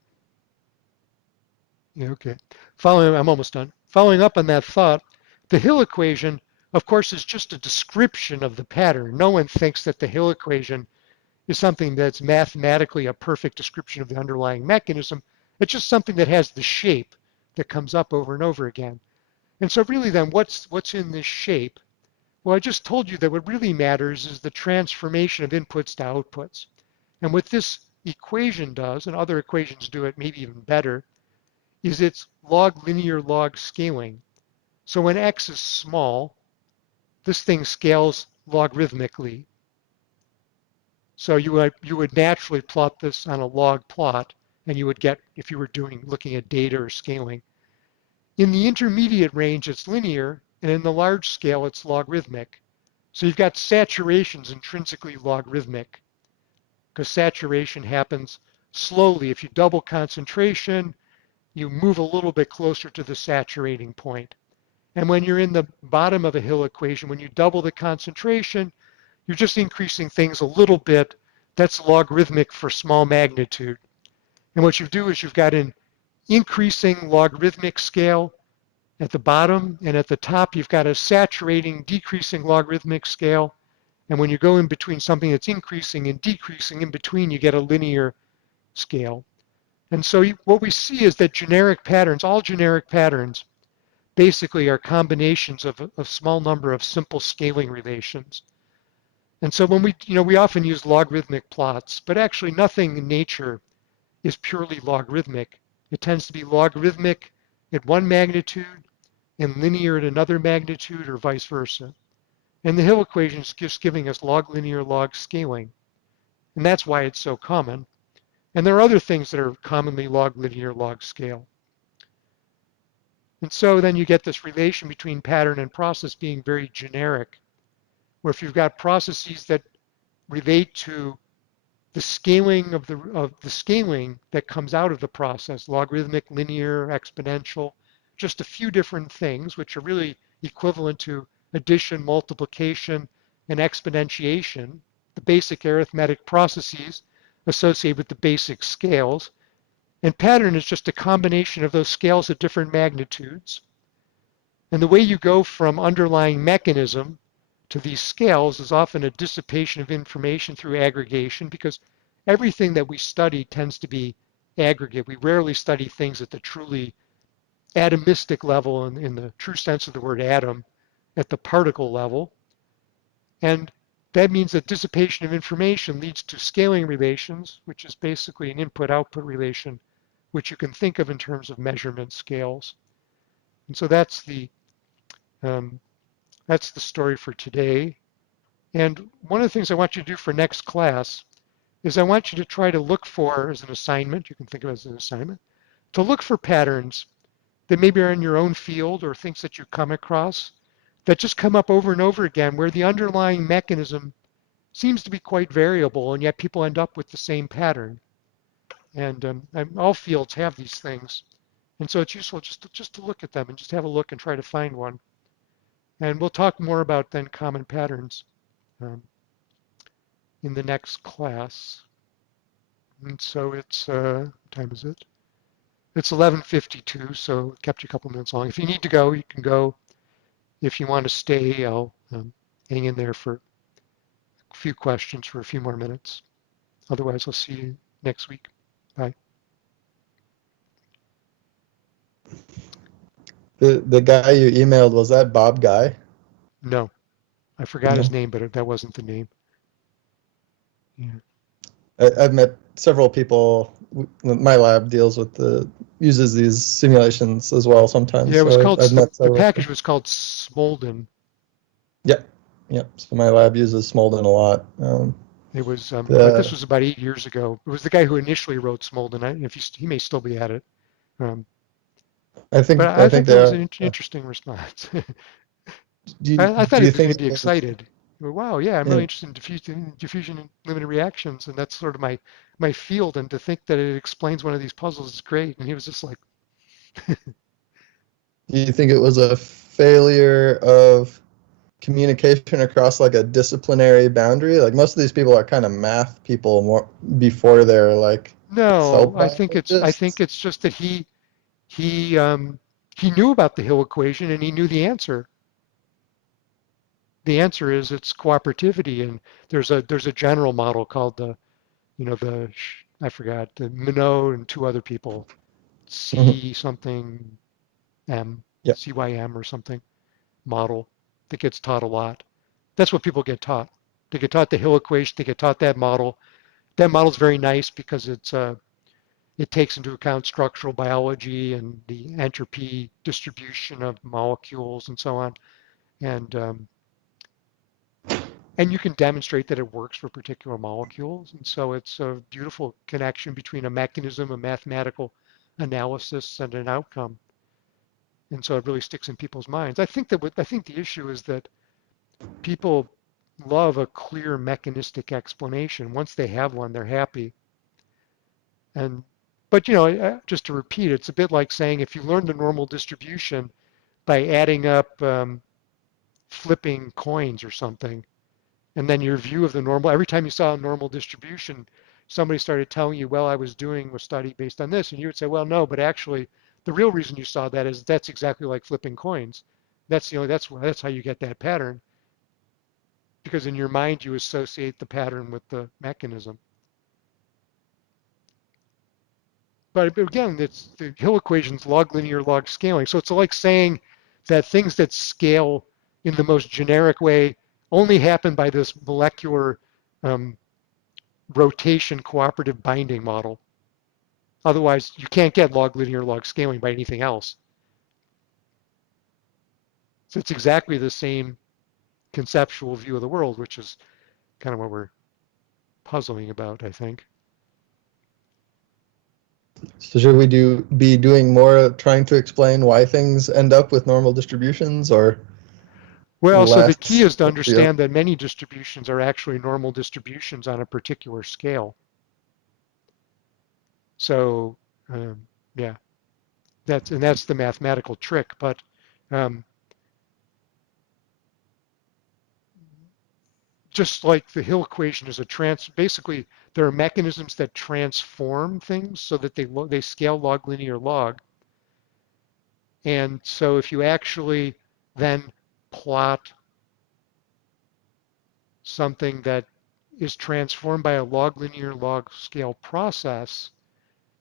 Yeah, okay. I'm almost done. Following up on that thought, the Hill equation, of course, is just a description of the pattern. No one thinks that the Hill equation is something that's mathematically a perfect description of the underlying mechanism. It's just something that has the shape that comes up over and over again. And so really then, what's in this shape? Well, I just told you that what really matters is the transformation of inputs to outputs. And what this equation does, and other equations do it maybe even better, is it's log linear log scaling. So when x is small, this thing scales logarithmically. So you would naturally plot this on a log plot, and you would get, if you were looking at data or scaling. In the intermediate range, it's linear, and in the large scale, it's logarithmic. So you've got saturations intrinsically logarithmic, because saturation happens slowly. If you double concentration, you move a little bit closer to the saturating point. And when you're in the bottom of a Hill equation, when you double the concentration, you're just increasing things a little bit. That's logarithmic for small magnitude. And what you do is you've got an increasing logarithmic scale at the bottom, and at the top you've got a saturating, decreasing logarithmic scale. And when you go in between something that's increasing and decreasing in between, you get a linear scale. And so what we see is that generic patterns, all generic patterns, basically are combinations of a small number of simple scaling relations. And so when we often use logarithmic plots, but actually nothing in nature is purely logarithmic. It tends to be logarithmic at one magnitude and linear at another magnitude, or vice versa. And the Hill equation is just giving us log linear log scaling. And that's why it's so common. And there are other things that are commonly log linear log scale. And so then you get this relation between pattern and process being very generic, where if you've got processes that relate to the scaling of the scaling that comes out of the process, logarithmic, linear, exponential, just a few different things which are really equivalent to addition, multiplication, and exponentiation, the basic arithmetic processes associated with the basic scales. And pattern is just a combination of those scales at different magnitudes. And the way you go from underlying mechanism to these scales is often a dissipation of information through aggregation, because everything that we study tends to be aggregate. We rarely study things at the truly atomistic level, in the true sense of the word atom, at the particle level. And that means that dissipation of information leads to scaling relations, which is basically an input-output relation, which you can think of in terms of measurement scales. And so that's the story for today. And one of the things I want you to do for next class is I want you to try to look for, as an assignment, you can think of it as an assignment, to look for patterns that maybe are in your own field or things that you come across that just come up over and over again, where the underlying mechanism seems to be quite variable, and yet people end up with the same pattern. And all fields have these things. And so it's useful just to look at them and just have a look and try to find one. And we'll talk more about then common patterns um, in the next class. And so it's, what time is it? It's 11:52, so it kept you a couple minutes long. If you need to go, you can go. If you want to stay, I'll hang in there for a few questions for a few more minutes. Otherwise, I'll see you next week. Bye. The guy you emailed, was that Bob Guy? No, I forgot his No. name, but that wasn't the name. Yeah. I've met several people. My lab deals with uses these simulations as well sometimes. Yeah, it was So called, I've met the several. package was called Smolden. Yep, yep. So my lab uses Smolden a lot. It was, but this The was about 8 years ago. It was the guy who initially wrote Smolden. If he may still be at it. Um, I but think I I think thought that they was are. an interesting response. I thought Do you he was think going to it's be excited. Wow, yeah, I'm yeah, really interested in diffusion and limited reactions, and that's sort of my field. And to think that it explains one of these puzzles is great. And he was just like, do you think it was a failure of communication across like a disciplinary boundary? Like most of these people are kind of math people more before they're like cell no, I think biologists. it's just that he he knew about the Hill equation and he knew the answer. The answer is it's cooperativity, and there's a general model called the I forgot the Minot and two other people Mhm. C something M Yep. CYM or something model that gets taught a lot. That's what people get taught. They get taught the Hill equation. They get taught that model. That model's very nice because it takes into account structural biology and the entropy distribution of molecules and so on. And and you can demonstrate that it works for particular molecules. And so it's a beautiful connection between a mechanism, a mathematical analysis, and an outcome. And so it really sticks in people's minds. I think the issue is that people love a clear mechanistic explanation. Once they have one, they're happy. And but just to repeat, it's a bit like saying if you learn the normal distribution by adding up flipping coins or something, and then your view of the normal, every time you saw a normal distribution, somebody started telling you, well, I was doing a study based on this, and you would say, well, no, but actually, the real reason you saw that is that's exactly like flipping coins. That's how you get that pattern, because in your mind you associate the pattern with the mechanism. But again, it's the Hill equation's log linear log scaling. So it's like saying that things that scale in the most generic way only happen by this molecular um, rotation cooperative binding model. Otherwise, you can't get log linear log scaling by anything else. So it's exactly the same conceptual view of the world, which is kind of what we're puzzling about, I think. So should we be doing more trying to explain why things end up with normal distributions or Well, so the key less is to with the understand that many distributions are actually normal distributions on a particular scale. So yeah, that's the mathematical trick. But um, just like the Hill equation is basically there are mechanisms that transform things so that they scale log linear log. And so if you actually then plot something that is transformed by a log linear log scale process,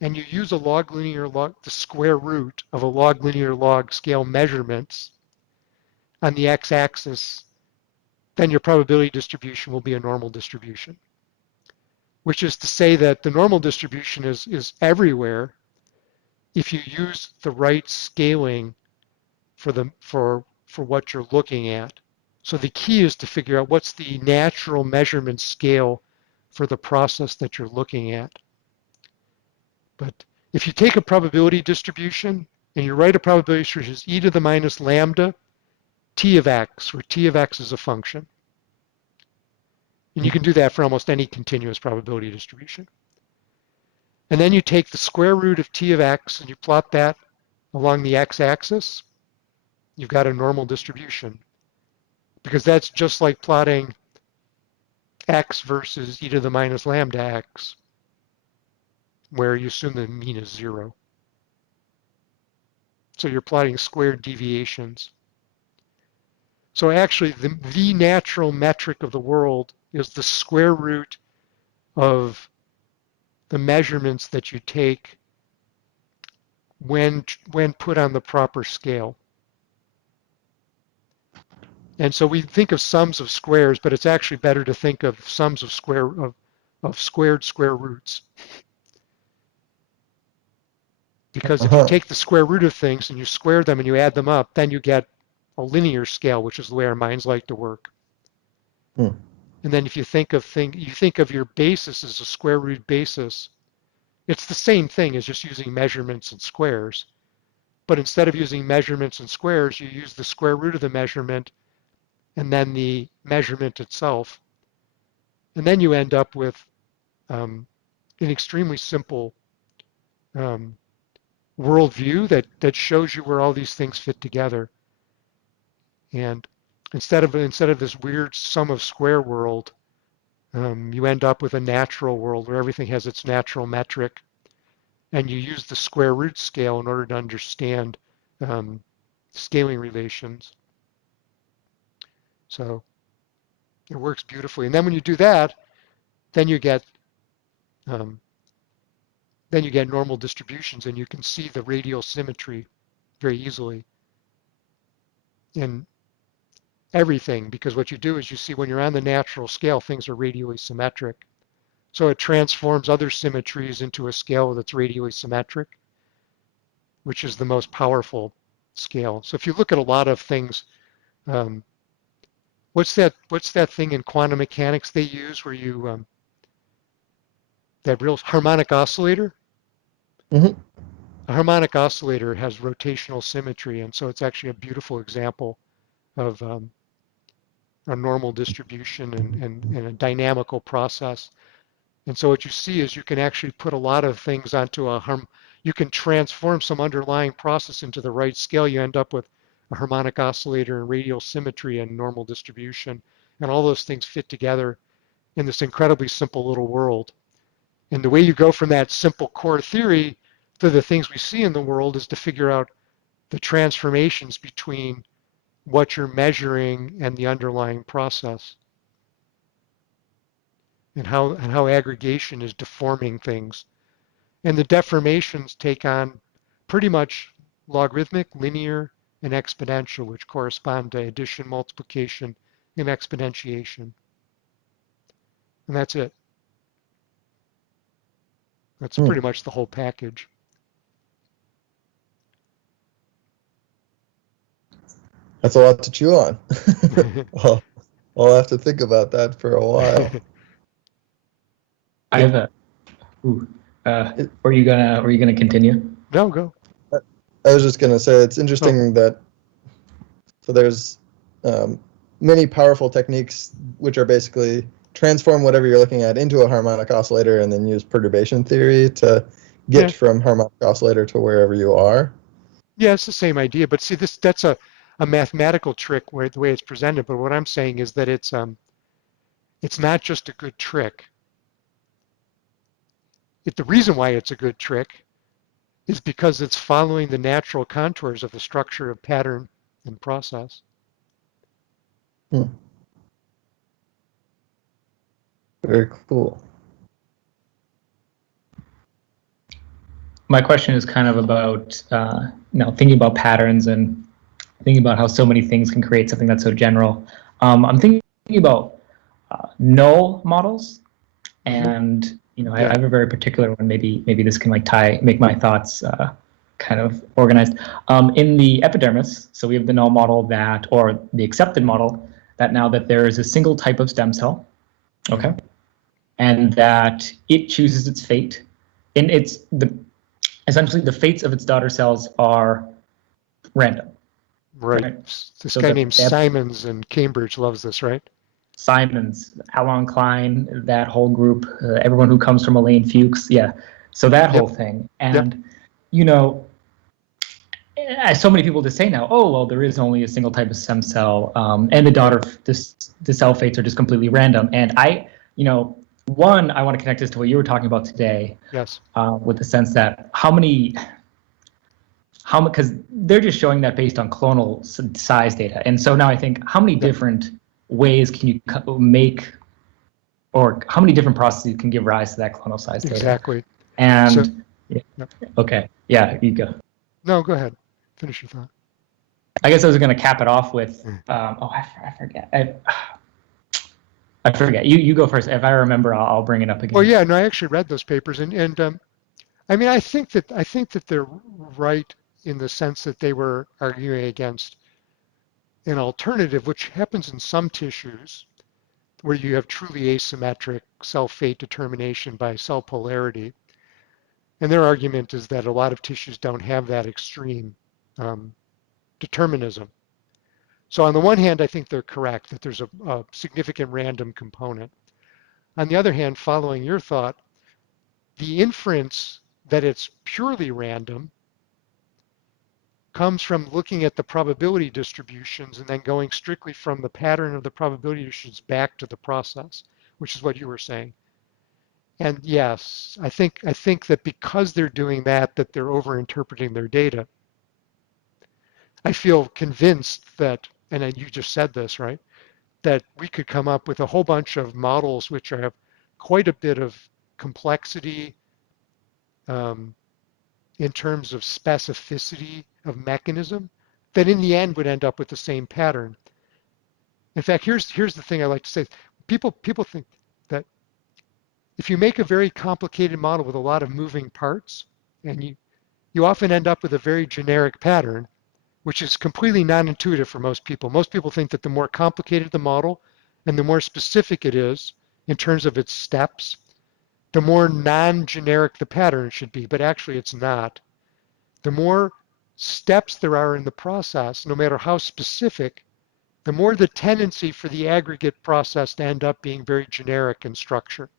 and you use a log linear log, the square root of a log linear log scale measurements on the x-axis, then your probability distribution will be a normal distribution, which is to say that the normal distribution is everywhere if you use the right scaling for what you're looking at. So the key is to figure out what's the natural measurement scale for the process that you're looking at. But if you take a probability distribution and you write a probability distribution as e to the minus lambda t of x, where t of x is a function, and you can do that for almost any continuous probability distribution. And then you take the square root of t of x and you plot that along the x-axis, you've got a normal distribution. Because that's just like plotting x versus e to the minus lambda x, where you assume the mean is 0. So you're plotting squared deviations. So actually, the natural metric of the world is the square root of the measurements that you take when put on the proper scale. And so we think of sums of squares, but it's actually better to think of sums of squared square roots. Because if you Uh-huh. take the square root of things and you square them and you add them up, then you get a linear scale, which is the way our minds like to work. Hmm. And then if you think of your basis as a square root basis, it's the same thing as just using measurements and squares. But instead of using measurements and squares, you use the square root of the measurement and then the measurement itself. And then you end up with an extremely simple um, worldview that shows you where all these things fit together. And instead of this weird sum of square world, you end up with a natural world where everything has its natural metric, and you use the square root scale in order to understand um, scaling relations. So it works beautifully. And then when you do that, then you get um, normal distributions, and you can see the radial symmetry very easily in everything, because what you do is you see when you're on the natural scale, things are radially symmetric. So it transforms other symmetries into a scale that's radially symmetric, which is the most powerful scale. So if you look at a lot of things, um, what's that thing in quantum mechanics they use where you that real harmonic oscillator? Hmm. A harmonic oscillator has rotational symmetry, and so it's actually a beautiful example of a normal distribution and a dynamical process. And so what you see is you can actually put a lot of things onto you can transform some underlying process into the right scale. You end up with a harmonic oscillator and radial symmetry and normal distribution. And all those things fit together in this incredibly simple little world. And the way you go from that simple core theory to the things we see in the world is to figure out the transformations between what you're measuring and the underlying process, and how aggregation is deforming things. And the deformations take on pretty much logarithmic, linear, and exponential, which correspond to addition, multiplication, and exponentiation. And that's it. That's Hmm. pretty much the whole package. That's a lot to chew on. Well, I'll have to think about that for a while. I It, have a. Ooh, it, were you gonna continue? No, go. I was just going to say it's Oh, interesting that so there's um, many powerful techniques which are basically transform whatever you're looking at into a harmonic oscillator and then use perturbation theory to yeah. get from harmonic oscillator to wherever you are. Yeah, it's the same idea. But see, that's a mathematical trick where the way it's presented. But what I'm saying is that it's not just a good trick. The reason why it's a good trick is because it's following the natural contours of the structure of pattern and process. Hmm. Very cool. My question is kind of about thinking about patterns and thinking about how so many things can create something that's so general. I'm thinking about null models, Hmm. and I Yeah. have a very particular one. Maybe this can make my thoughts kind of organized. In the epidermis, so we have the null model or the accepted model that now that there is a single type of stem cell, okay, and that it chooses its fate, and essentially the fates of its daughter cells are random, Right. right? This So guy the named Simons in Cambridge loves this, right? Simons, Alan Klein, that whole group, everyone who comes from Elaine Fuchs, yeah. So that Yep. whole thing, Yep. and so many people just say now, oh well, there is only a single type of stem cell, and the cell fates are just completely random. And I want to connect this to what you were talking about today, Yes. with the sense that because they're just showing that based on clonal size data. And so now I think, how many Yep. different ways can you make, or how many different processes can give rise to that clonal size data? Exactly. So, And yeah, yep. okay, yeah, you go. No, go ahead. Finish your thought. I guess I was going to cap it off with, Mm. I forget. I forget. You go first. If I remember, I'll bring it up Well, again. yeah, no, I actually read those papers, and I mean, I think that they're right in the sense that they were arguing against an alternative, which happens in some tissues where you have truly asymmetric cell fate determination by cell polarity. And their argument is that a lot of tissues don't have that extreme um, determinism. So on the one hand, I think they're correct that there's a significant random component. On the other hand, following your thought, the inference that it's purely random comes from looking at the probability distributions and then going strictly from the pattern of the probability distributions back to the process, which is what you were saying. And yes, I think that because they're doing that, that they're overinterpreting their data. I feel convinced that, and you just said this, right, that we could come up with a whole bunch of models which have quite a bit of complexity um, in terms of specificity of mechanism that in the end would end up with the same pattern. In fact, here's the thing I like to say. People think that if you make a very complicated model with a lot of moving parts, and you often end up with a very generic pattern, which is completely non-intuitive for most people. Most people think that the more complicated the model and the more specific it is in terms of its steps, the more non-generic the pattern should be, but actually it's not. The more steps there are in the process, no matter how specific, the more the tendency for the aggregate process to end up being very generic in structure.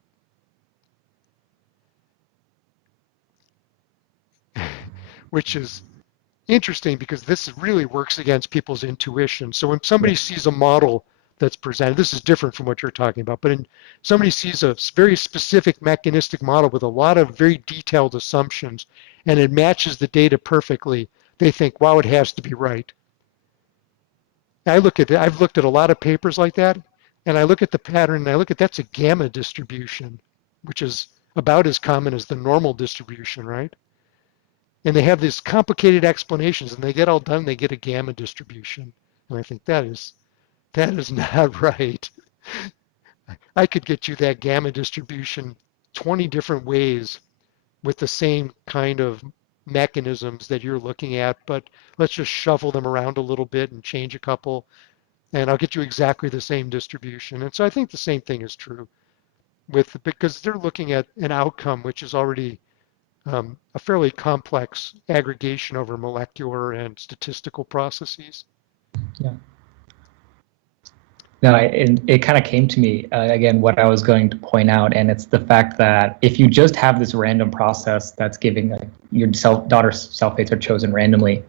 Which is interesting because this really works against people's intuition. So when Yeah. somebody sees a model that's presented, this is different from what you're talking about, but somebody sees a very specific mechanistic model with a lot of very detailed assumptions and it matches the data perfectly, they think, wow, it has to be right. I've looked at a lot of papers like that, and I look at the pattern and I look at that's a gamma distribution, which is about as common as the normal distribution, right? And they have these complicated explanations and they get all done, they get a gamma distribution. And I think that is not right. I could get you that gamma distribution 20 different ways with the same kind of mechanisms that you're looking at, but let's just shuffle them around a little bit and change a couple, and I'll get you exactly the same distribution. And so I think the same thing is true because they're looking at an outcome which is already a fairly complex aggregation over molecular and statistical processes. Yeah. No, it kind of came to me again what I was going to point out, and it's the fact that if you just have this random process that's giving your daughter cell fates are chosen randomly,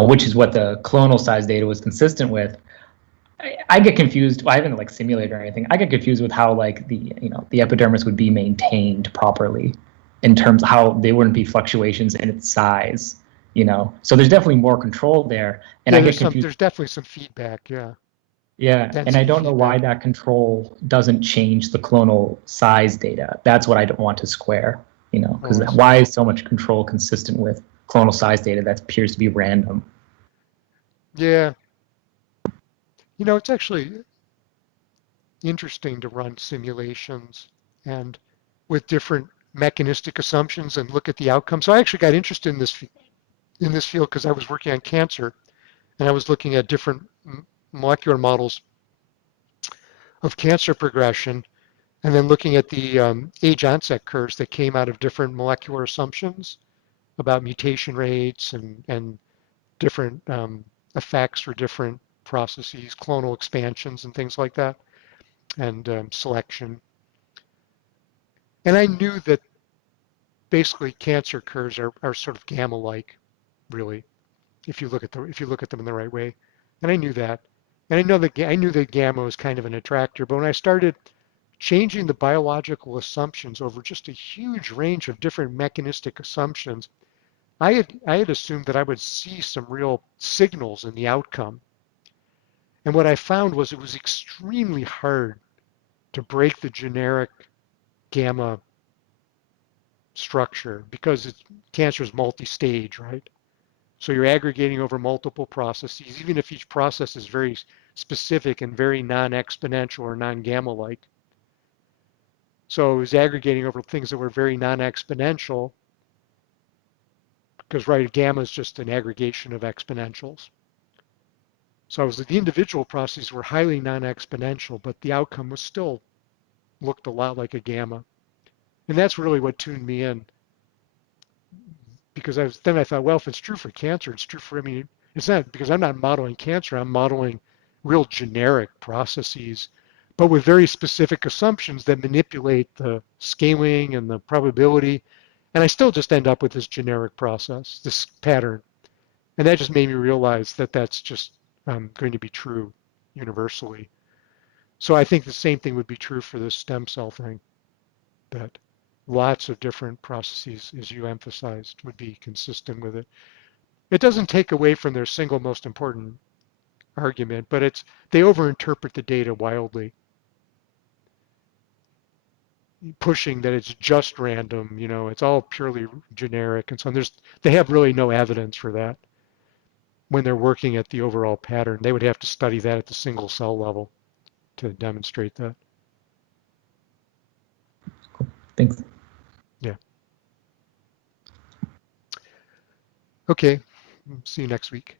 which is what the clonal size data was consistent with. I get confused. I haven't like simulated or anything. I get confused with how like the epidermis would be maintained properly, in terms of how there wouldn't be fluctuations in its size. So there's definitely more control there, and Yeah, I get confused. there's definitely some feedback. Yeah, Yeah, and I density don't know why feedback. that control doesn't change the clonal size data. That's what I don't want to square, Oh, because I see. why is so much control consistent with clonal size data that appears to be random? Yeah, it's actually interesting to run simulations and with different mechanistic assumptions and look at the outcome. So I actually got interested in this field because I was working on cancer and I was looking at different molecular models of cancer progression and then looking at the age onset curves that came out of different molecular assumptions about mutation rates and different effects for different processes, clonal expansions and things like that, and selection. And I knew that basically cancer curves are sort of gamma-like, really, if you look at them in the right way. And I knew that. And I knew that gamma was kind of an attractor. But when I started changing the biological assumptions over just a huge range of different mechanistic assumptions, I had assumed that I would see some real signals in the outcome. And what I found was it was extremely hard to break the generic gamma structure because cancer is multi-stage, right? So you're aggregating over multiple processes, even if each process is very specific and very non-exponential or non-gamma-like. So it was aggregating over things that were very non-exponential, because right, gamma is just an aggregation of exponentials. So the individual processes were highly non-exponential, but the outcome was still looked a lot like a gamma. And that's really what tuned me in, because then I thought, well, if it's true for cancer, it's true for, I mean, it's not, because I'm not modeling cancer, I'm modeling real generic processes, but with very specific assumptions that manipulate the scaling and the probability. And I still just end up with this generic process, this pattern. And that just made me realize that that's just going to be true universally. So I think the same thing would be true for this stem cell thing, that lots of different processes, as you emphasized, would be consistent with it. It doesn't take away from their single most important argument, but they overinterpret the data wildly, pushing that it's just random, it's all purely generic and so on. They have really no evidence for that when they're working at the overall pattern. They would have to study that at the single cell level to demonstrate that. Thanks. Yeah. Okay. See you next week.